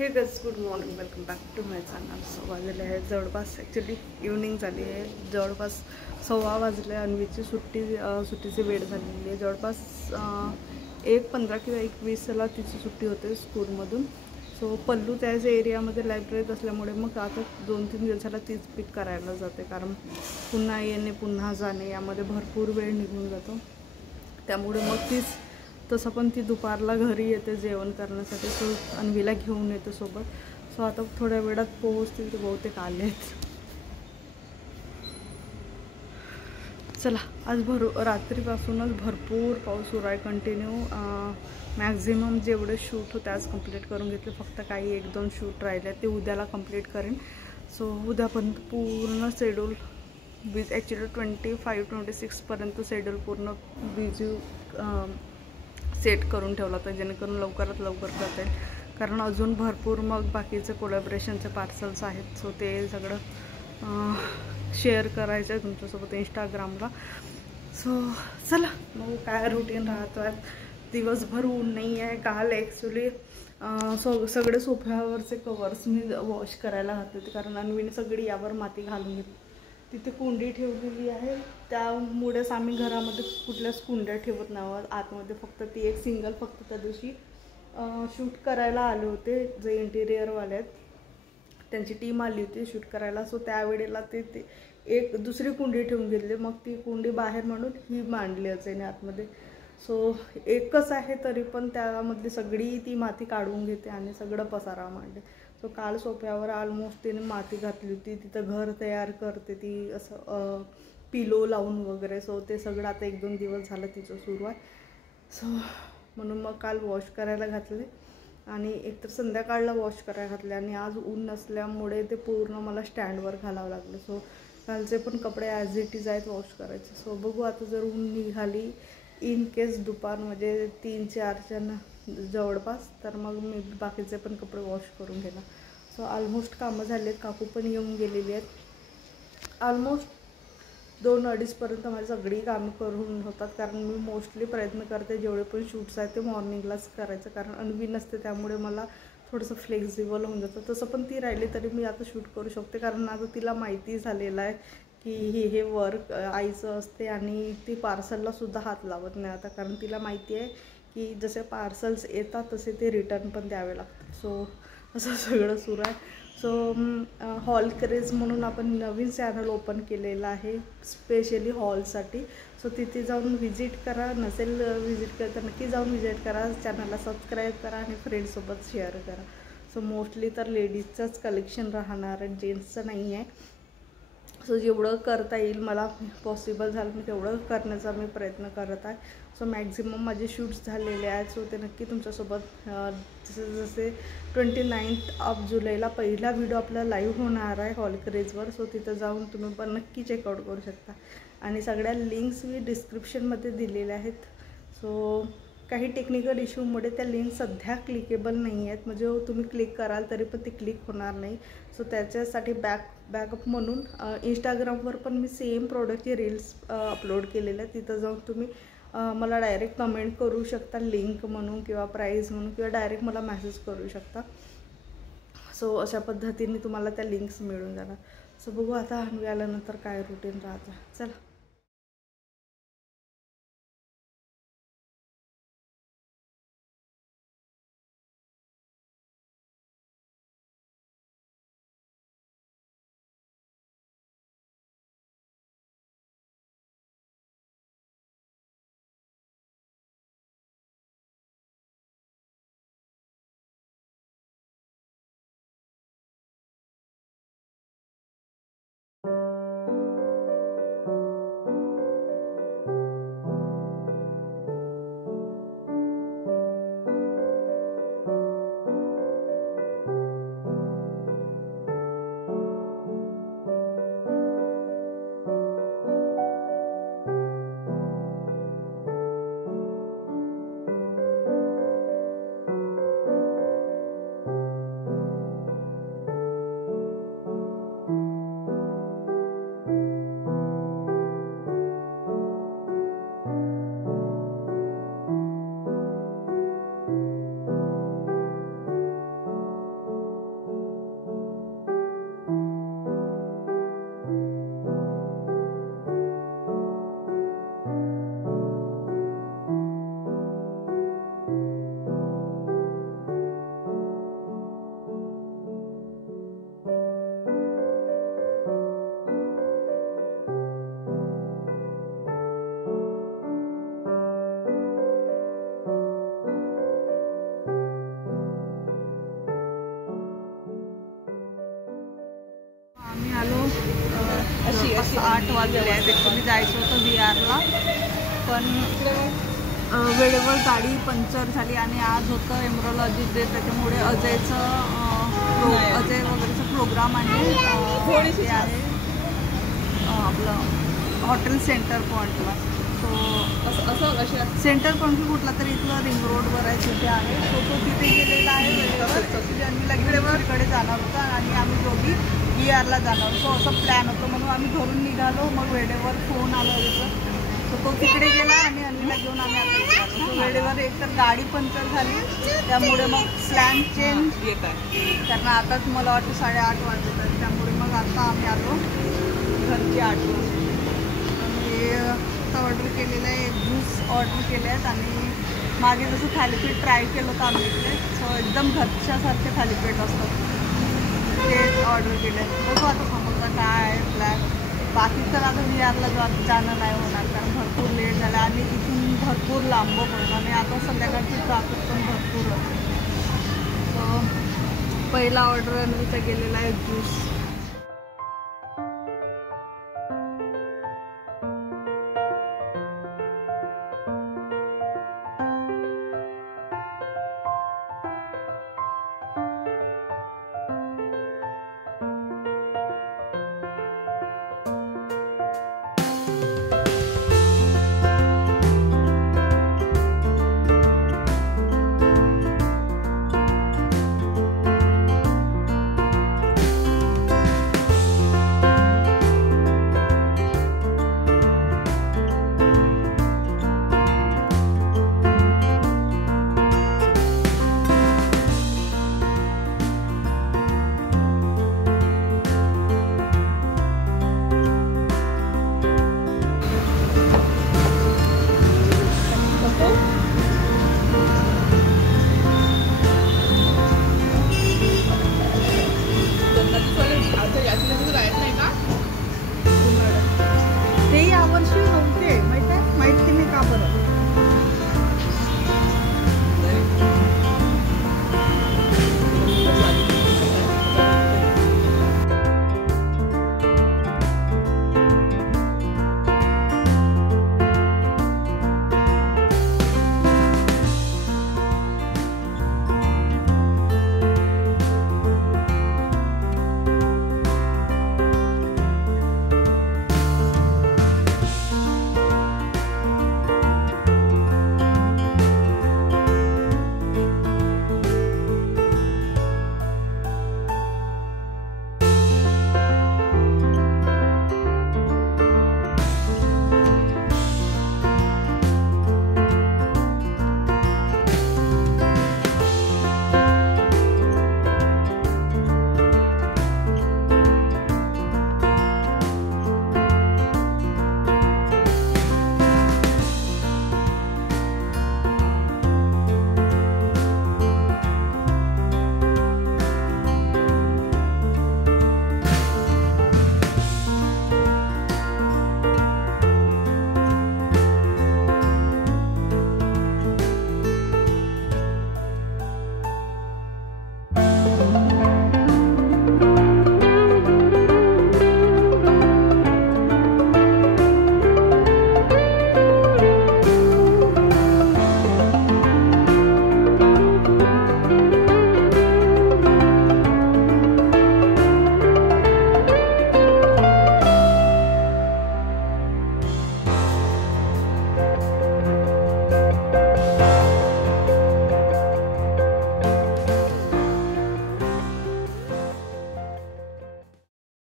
हे guys good morning, welcome back to my channel. So वाजले आहे जवळपास, ॲक्च्युली इव्हनिंग झाली आहे, जवळपास 6 वाजले. अन्वीची सुट्टीची वेळ झालेली आहे. जवळपास 1:15 किंवा 1:20ला तिची सुट्टी होते स्कूलमधून. सो पल्लू त्याच एरियामध्ये लायब्ररीत असल्यामुळे मग आता 2-3 दिवसाला तीच पिक करायला जाते, कारण पुन्हा येणे पुन्हा जाणे यामध्ये भरपूर वेळ निघून जातो. त्यामुळे मग तीच तसं पण ती दुपारला घरी येते जेवण करण्यासाठी. सो अन्वीला घेऊन येते सोबत. सो आता थोड्या वेळात पोहोचतील, ते बहुतेक आलेत. चला, आज रात्रीपासूनच भरपूर पाऊस सुरू आहे कंटिन्यू. मॅक्झिमम जेवढे शूट होते आज कंप्लीट करून घेतले. फक्त काही 1-2 शूट राहिले, ते उद्याला कंप्लीट करेन. सो उद्यापर्यंत पूर्ण शेड्यूल ॲक्च्युली 25-26पर्यंत शेड्यूल पूर्ण बिझी सेट करून ठेवला होता, जेणेकरून लवकरात लवकर करता येईल. कारण अजून भरपूर मग बाकीचे कोलॅबरेशनचे पार्सल्स आहेत. सो ते सगळं शेअर करायचं आहे तुमच्यासोबत इंस्टाग्रामला. सो चला मग काय रुटीन राहतो आहे. दिवसभर ऊन नाही आहे. काल ॲक्च्युली सगळे सोफ्यावरचे कवर्स मी वॉश करायला घातले, कारण अन्वीने सगळी यावर माती घालून घेतली. तिथे कुंडी ठेवलेली आहे, त्यामुळेच आम्ही घरामध्ये कुठल्याच कुंड्या ठेवत नाही आतमध्ये. फक्त ती एक सिंगल फक्त त्या दिवशी शूट करायला आले होते जे इंटिरियरवाले आहेत, त्यांची टीम आली होती शूट करायला. सो त्यावेळेला ते एक दुसरी कुंडी ठेवून घेतली. मग ती कुंडी बाहेर म्हणून ही मांडली असेल आतमध्ये. सो एकच आहे तरी पण त्यामधली सगळी ती माती काढून घेते आणि सगळं पसारा मांडते. सो काल सोफ्यावर ऑलमोस्ट तिने माती घातली होती. तिथं घर तयार करते ती, असं पिलो लावून वगैरे. सो ते सगळं आता 1-2 दिवस झालं तिचं सुरू आहे. सो म्हणून मग काल वॉश करायला घातले आणि एकतर संध्याकाळला वॉश करायला घातले. आणि आज ऊन नसल्यामुळे ते पूर्ण मला स्टँडवर घालावं लागलं. सो कालचे पण कपडे ॲज इट इज आहेत वॉश करायचे. सो बघू आता, जर ऊन निघाली इन केस दुपार म्हणजे 3-4च्या जवळपास, तर मग मी बाकीचे पण कपडे वॉश करून घेणार. सो ऑलमोस्ट कामं झाली आहेत. काकू पण येऊन गेलेली आहेत. ऑलमोस्ट 2-2:30पर्यंत माझी सगळी कामं करून होतात, कारण मी मोस्टली प्रयत्न करते जेवढे पण शूट्स आहेत ते मॉर्निंगलाच करायचं, कारण अन्वी नसते त्यामुळे मला थोडंसं फ्लेक्झिबल होऊन जातं. तसं पण ती राहिली तरी मी आता शूट करू शकते, कारण आता तिला माहिती झालेलं आहे की हे वर्क आईचं असते आणि ती पार्सललासुद्धा हात लावत नाही आता, कारण तिला माहिती आहे की जसे पार्सल्स येतात तसे ते रिटर्न पण द्यावे लागतात. सो असं सगळं सुरू आहे. सो हॉल क्रेज म्हणून आपण नवीन चॅनल ओपन केलेलं आहे स्पेशली हॉलसाठी. सो तिथे जाऊन व्हिजिट करा. नसेल व्हिजिट करता तर नक्की जाऊन व्हिजिट करा. चॅनलला सबस्क्राईब करा आणि फ्रेंड्ससोबत शेअर करा. सो मोस्टली तर लेडीजचंच कलेक्शन राहणार आहे, जेंट्सचं नाही आहे. सो जेवढं करता येईल मला पॉसिबल झालं मी तेवढं करण्याचा मी प्रयत्न करत आहे. सो मॅक्झिमम माझे शूट्स झालेले आहेत. सो ते नक्की तुमच्यासोबत जसे 29 जुलैला पहिला व्हिडिओ आपला लाईव्ह होणार आहे हॉल क्रेजवर. सो तिथं जाऊन तुम्ही पण नक्की चेकआउट करू शकता. आणि सगळ्या लिंक्स मी डिस्क्रिप्शनमध्ये दिलेल्या आहेत. सो काही टेक्निकल इश्यूमुळे त्या लिंक सध्या क्लिकेबल नाही आहेत, म्हणजे तुम्ही क्लिक कराल तरी पण ते क्लिक होणार नाही. सो त्याच्यासाठी बॅकअप म्हणून इंस्टाग्रामवर पण मी सेम प्रोडक्टचे रील्स अपलोड केलेले आहेत. तिथं जाऊन तुम्ही मला डायरेक्ट कमेंट करू शकता लिंक म्हणून किंवा प्राईस म्हणून, किंवा डायरेक्ट मला मेसेज करू शकता. सो अशा पद्धतीने तुम्हाला त्या लिंक्स मिळून जाणार. सो बघू आता अन्वी आल्यानंतर काय रुटीन राहतं. चला. ॲक्च्युली जायचं होतं VRला, पण वेळेवर गाडी पंक्चर झाली आणि आज होतं एम्ब्रोलॉजी डे, त्याच्यामुळे अजय वगैरेचा प्रोग्राम आहे. ते आहे आपलं हॉटेल सेंटर पॉईंटला. असं सेंटर पॉईंट कुठला तरी इथलं रिंग रोडवर आहे, तिथे आहे. तो तिथे गेलेला आहे वेळेवर. आणि कडे जाणार होता आणि आम्ही दोघी VRला जाणार होतो, असं प्लॅन होतं. म्हणून आम्ही घरून निघालो. मग वेळेवर फोन आला त्याचं, तर तो तिकडे गेला आणि अन्वीला घेऊन आम्ही आता निघालो. वेळेवर एकतर गाडी पंक्चर झाली, त्यामुळे मग प्लॅन चेंज येत आहे. कारण आताच मला वाटतं 8:30 वाजत आहेत. त्यामुळे मग आता आम्ही आलो घरची 8 वाजता. ऑर्डर केलेलं आहे, ज्यूस ऑर्डर केले आहेत आणि मागे जसं थालीपीठ ट्राय केलं होतं आम्ही इकडे, सो एकदम घरच्यासारखे थालीपीठ असतात ते ऑर्डर केले आहेत. बघू आता समोरचा काय आहे प्लॅन. बाकी तर आता VRला जाणं नाही होणार, कारण भरपूर लेट झाला आणि इथून भरपूर लांब पडलं आणि आता संध्याकाळची ट्राफिक पण भरपूर होतं. सो पहिला ऑर्डर अन्वीचा गेलेला आहे ज्यूस. ते यावर्षी नव्हते, माहिती आहे? माहिती नाही का बरं.